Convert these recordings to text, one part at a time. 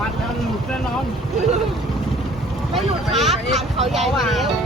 มันแล้หลุดแน่นอน ไม่หลุดครับามเขาใหญ่แล้ว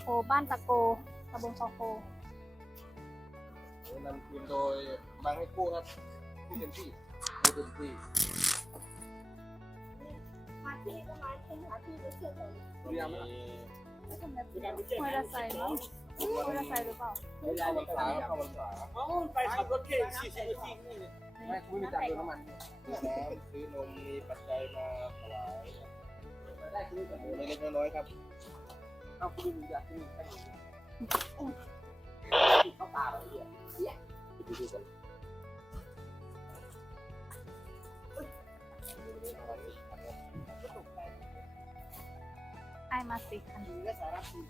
โค บ้านตะโกตำบลคอโค นำทีมโดยบางให้กู้ครับที่เต็มที่ที่เต็มที่มาที่ก็มาที่หาที่รู้สึกเลยเรียมนะมอเตอร์ไซค์มั้งมอเตอร์ไซค์หรือเปล่าเข้าพรรษาเข้าพรรษาเอาไปขับรถเก่งสี่สิบนาทีนี่ไม่คุณมีจ่ายเติมน้ำมันซื้อน้ำซื้อนมมีปัจจัยมาถวายได้คือแบบเล็กๆน้อยๆครับ เอาคุณอยากกินแค่ไหนเข้าตาเราเนี่ยดูดูกันไอมาสิคันนี้ก็สารพี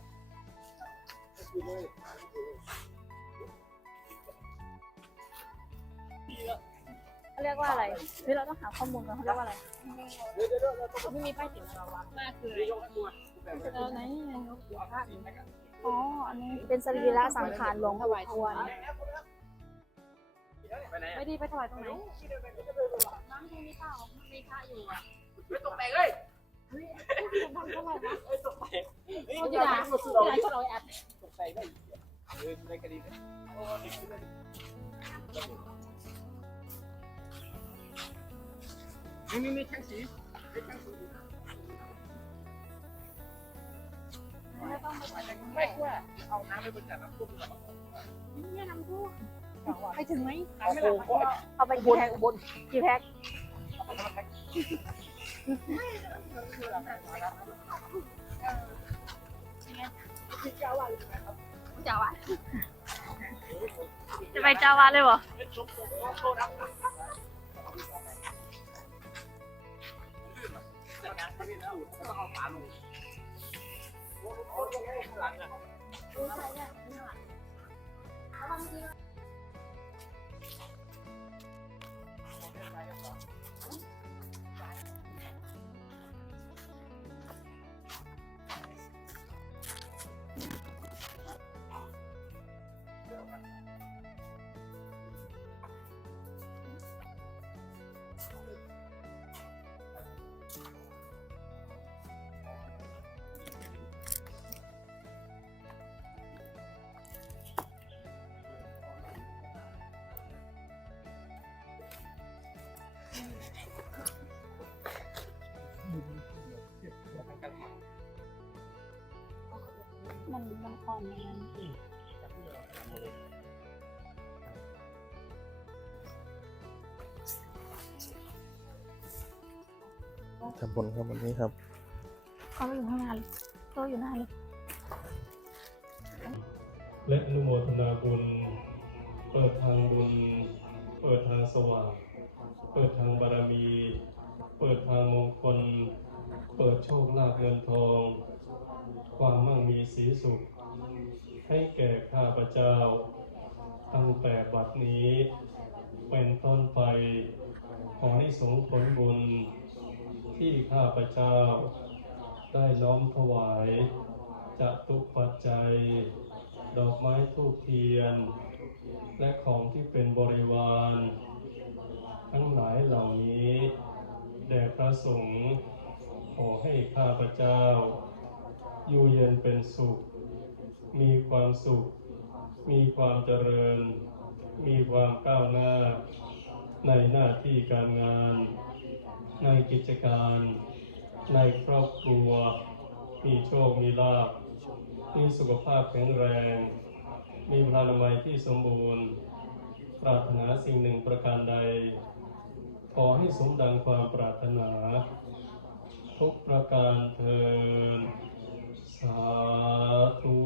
เขาเรียกว่าอะไรเฮ้ยเราต้องหาข้อมูลกันเขาเรียกว่าอะไร ไม่มีป้ายติดเราวะมากคือ อ๋อ อันนี้เป็นสรีระสังขารหลวงพ่อทวนไปไหนไปดีไปถวายตรงไหนไม่ตกแตกเลยเขาจะด่าจะด่าชอบเราแอบตกแตกได้เออในคดีนี่นี่นี่ช่างสี ไม่กลัวเอาน้ำไปบริจาคน้ำท่วมเนี่ยน้ำท่วมไปถึงไหมเอาไม่หลับเอาไปกี่แพ็คกี่แพ็คเจ้าวาดจะไปเจ้าวาดเลยเหรอ มัน มันอ่อนอย่างนั้นทำบุญครับวันนี้ครับเขาไปอยู่ข้างหน้าเลยโตะอยู่หน้าเลยและอนุโมทนาบุญ เปิดทางบุญ เปิดทางสว่าง เปิดทางบารมี เปิดทางมงคล เปิดโชคลาภเงินทอง ความมั่งมี สีสุข ให้แก่ข้าพเจ้า ตั้งแต่บัดนี้ เป็นต้นไป ขอให้สงผลบุญ ที่ข้าพเจ้า ได้น้อมถวายจะตุปัจจัย ดอกไม้ทูบเทียน และของที่เป็นบริวาร ทั้งหลายเหล่านี้ แด่พระสงฆ์ขอให้ข้าพเจ้า อยู่เย็นเป็นสุข มีความสุข มีความเจริญ มีความก้าวหน้า ในหน้าที่การงาน ในกิจการ ในครอบครัว มีโชค มีลาภ มีสุขภาพแข็งแรง มีพลานามัยที่สมบูรณ์ ปรารถนาสิ่งหนึ่งประการใด ขอให้สมดังความปรารถนา ทุกประการเทิน สาธุ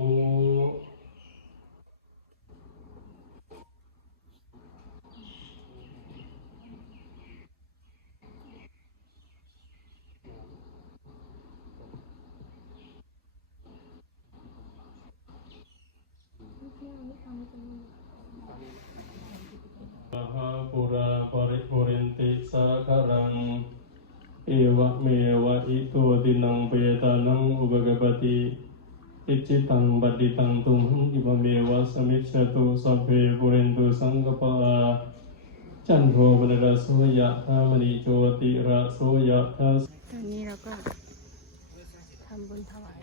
ตังตุมหังอิปเมวะสมิจฉตุสัพเพปุเรนตุสังกปะอาจันโทปนรสโสยะธามณิโชติระโสยะธาตอนนี้เราก็ทำบุญถวาย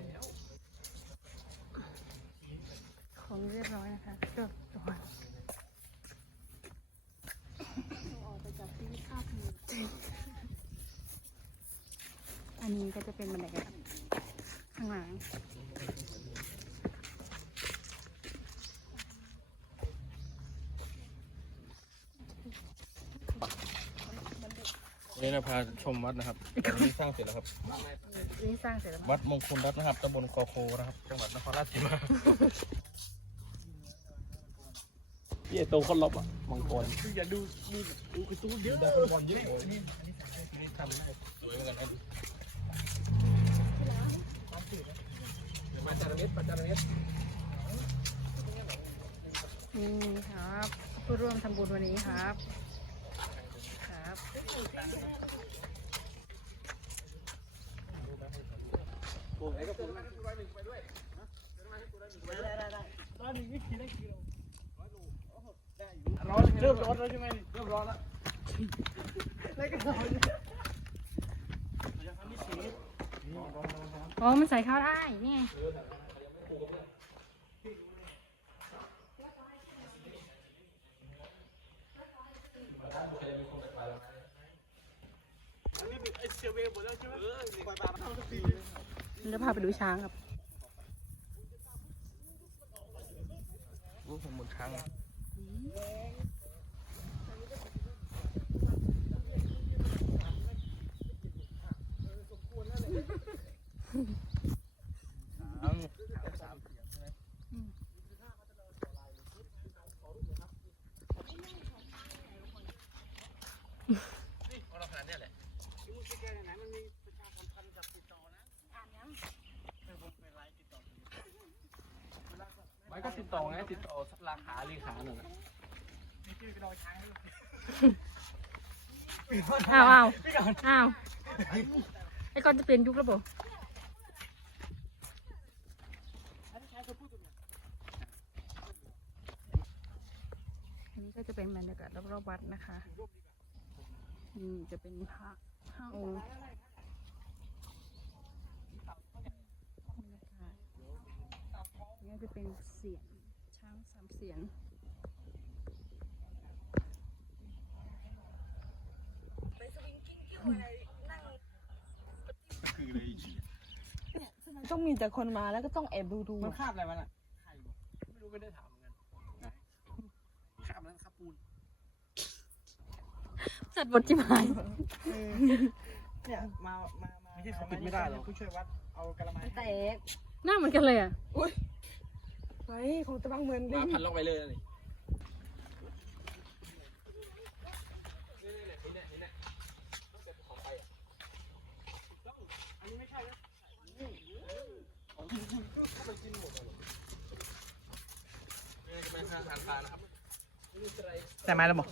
ของเรียบร้อยนะคะเรียบร้อออกไปจากที่ภาพมืออันนี้ก็จะเป็นบันไดกานข้างหลัง นนี้เราพาชมวัดนะครับวันนี้สร้างเสร็จแล้วครับ นี่สร้างเสร็จแล้ววัดมงคลรัตน์นะครับตำบลคอโคนะครับ จังหวัดนครราชสีมาเยี่ยตรงคนลบอะมังกรอย่าดูดูดูกระตุ้นเยอะมังกรเยอะนี่นี่ทำได้สวยเหมือนกันนะเดี๋ยวมาจาระเม็ดมาจาระเม็ดนี่ครับผู้ร่วมทำบุญวันนี้ครับครับร้อน เริ่มร้อนแล้วใช่ไหมเริ่มร้อนแล้วอ๋อ มันใส่ข้าวได้ นี่ไง เซเวหมดแล้วใช่ไหมเออมีควายบาร์เข้าสักทีเดี๋ยวพาไปดูช้างครับรู้ผมหมดครั้งไม่ ก็ติดต่อไงติดต่อราคาเลขาหนึ่งอ้าวอ้าวอ้าวไอ้ก่อนจะเปลี่ยนยุคแล้วบ่อันนี้ก็จะเป็นบรรยากาศรอบๆวัดนะคะ นี่จะเป็นพระห้าองค์บรรยากาศ นี่จะเป็นเสียงช้างสามเสียงต้องมีแต่คนมาแล้วก็ต้องแอบดูดูมันคาบอะไรมันอะใครบอกไม่รู้ไม่ได้ถามเหมือนกันไหนคาบแล้วคาบปูนจัดบทจิมายเนี่ยมามามาไม่ใช่เขาปิดไม่ได้หรอผู้ช่วยวัดเอากระมังแตกหน้าเหมือนกันเลยอะ ไว้ของตะบังเหมือนมาลิงพันลงไปเลยนี่ใส่ไม้แล้วบอก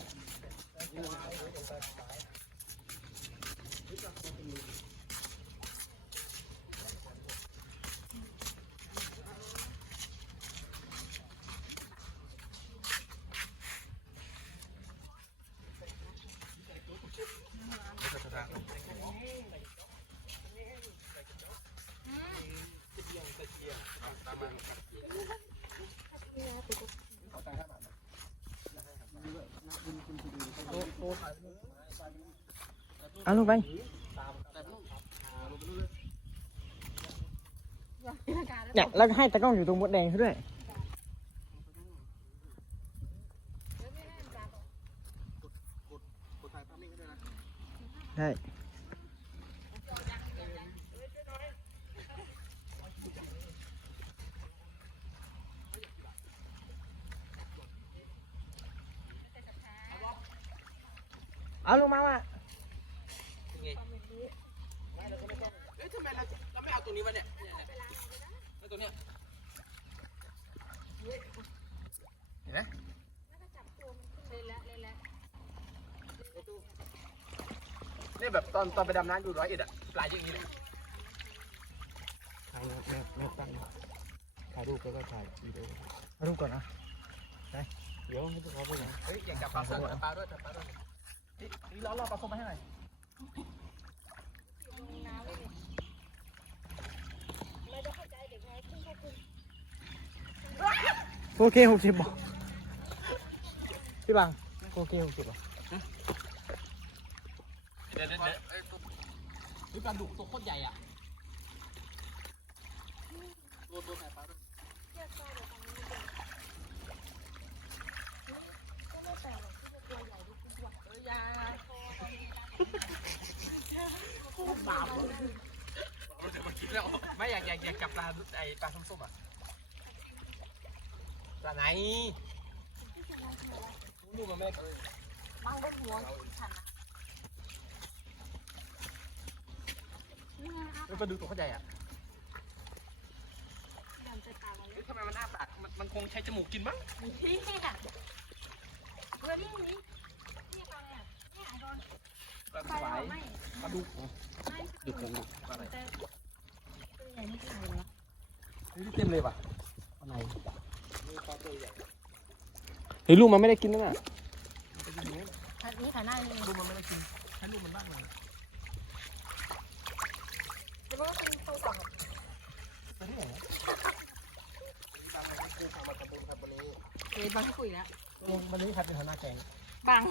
เอาลงไปเนี่ยแล้วให้ตะกล้องอยู่ตรงมดแดงด้วยใช่เอาลงมาว่ะ เอ้ยทำไมเราเราไม่เอา ตรงนี้วะเนี่ยเนี่ยเนี่ยแล้วตรงเนี้ยเห็นไหมนี่แบบตอนตอนไปดำน้ำอยู่ร้อยเอ็ดอะปลายอย่างนี้เลยถ่ายแม่แม่ตั้งถ่ายรูปแล้วก็ถ่ายวีดีโอถ่ายรูปก่อนนะไปเดี๋ยวไม่ต้องขอไปไหนเฮ้ยอยากจับปลาด้วยจับปลาด้วยจับปลาด้วยนี่นี่ล้อรอปลาคมมาให้หน่อย โอเคหกสิบบอกพี่บังโอเคหกสิบบอกเดี๋ยวเดี๋ยวนี่ปลาดุกตัวโคตรใหญ่อะตัวตัวไหนปลาดุกไม่อยากอยากอยากจับปลาไอปลาส้มๆอะ ลาไหนลูกมันไม่บางบนหัวฉันนะปลาดุกตัวเขาใหญ่อะดำจะตามมาเลยทำไมมันอ้าปากมันมันคงใช้จมูกกินมั้งนี่ค่ะเพื่อนนี่นี่นี่ปลาอะไรอะนี่ไอ้โดนปลาปลาสวายไม่ปลาดุกไม่ดุกกันดุกปลาอะไรแต่ตัวใหญ่นี่คืออะไรวะนี่เต็มเลยป่ะปลาไห เฮ้ยลูกมันไม่ได้กินนั่นน่ะอันนี้ขาหน้านี่ลูกมันไม่ได้กินให้ลูกมันบ้างเลยหรือว่าเป็นตัวสองตัวที่ไหนเฮ้ยบางคุยแล้ววันนี้ครเป็นหัวหน้าแกงบาง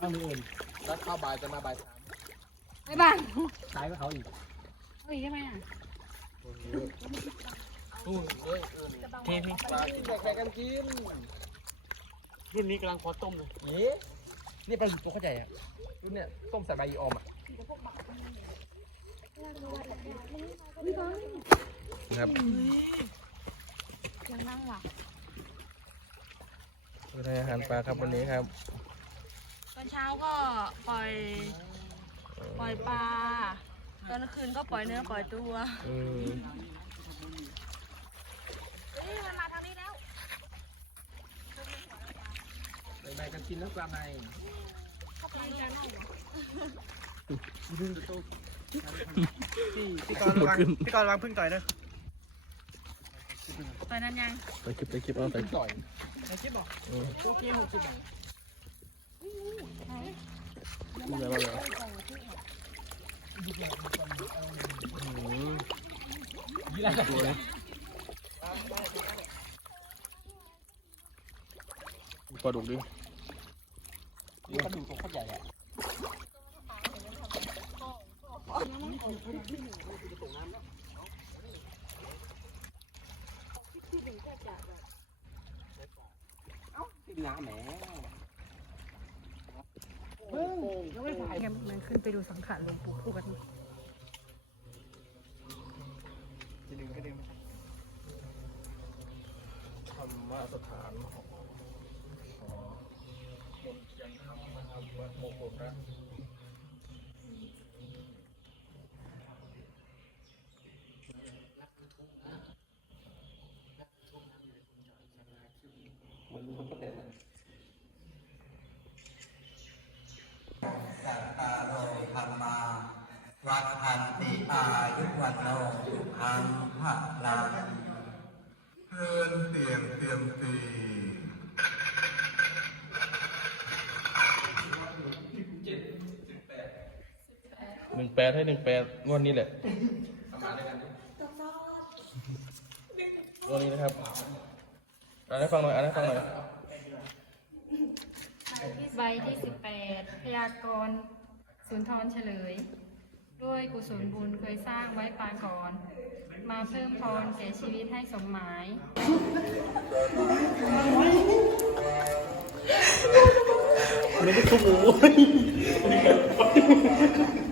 บ้างมืออื่นแล้วเข้าบ่ายจะมาบ่ายสามไม่บางขายกับเขาอีกเฮ้ยทำไมอะ นู่นเลยเทพี่ปลากินแบ่งๆกันกินรุ่นนี้กำลังพอต้มเลยเย้นี่ปลาดุกตัวเข้าใหญ่อะรุ่นเนี้ยต้มใส่ใบอีออมอะครับยังนั่งว่ะเป็นอาหารปลาครับวันนี้ครับตอนเช้าก็ปล่อย ปล่อยปลาตอนกลางคืนก็ปล่อยเนื้อปล่อยตัว อืมเฮ้ยมันมาทางนี้แล้วใบๆกันกินแล้วปลาในนี่จะนั่งเหรอพี่พี่กรณ์ระวังพี่กรณ์ระวังพึ่งต่อยนะไปนั้นยังไปคลิปไปคลิปเอาไปต่อยในคลิปบอกโอเคหกสิบบาทกินอะไรบ้างเหรออืมยี่อะไรตัวเลย ปลาดุกดินี่ปลาดุกตัวโคตรใหญ่อะติดน้ำแหมงั้นมันขึ้นไปดูสังขารหลวงปู่ทวดจะดึงก็ดึงธรรมสถานขอ วัดโมโหนะมันมันก็เต็มสัตตาโลธรรมา วัฏพันติอายุวันโนสุขังภะลังเพื่อนเสียงเสียมสี หนึ่ง แปดให้หนึ่งแปดงวดนี้แหละงวดนี้นะครับอ่านให้ฟังหน่อยอ่านให้ฟังหน่อยใบที่18พยากรณ์สุนทรเฉลย ด้วยกุศลบุญเคยสร้างไว้ปางก่อน มาเพิ่มพรแก่ชีวิตให้สมหมายมึ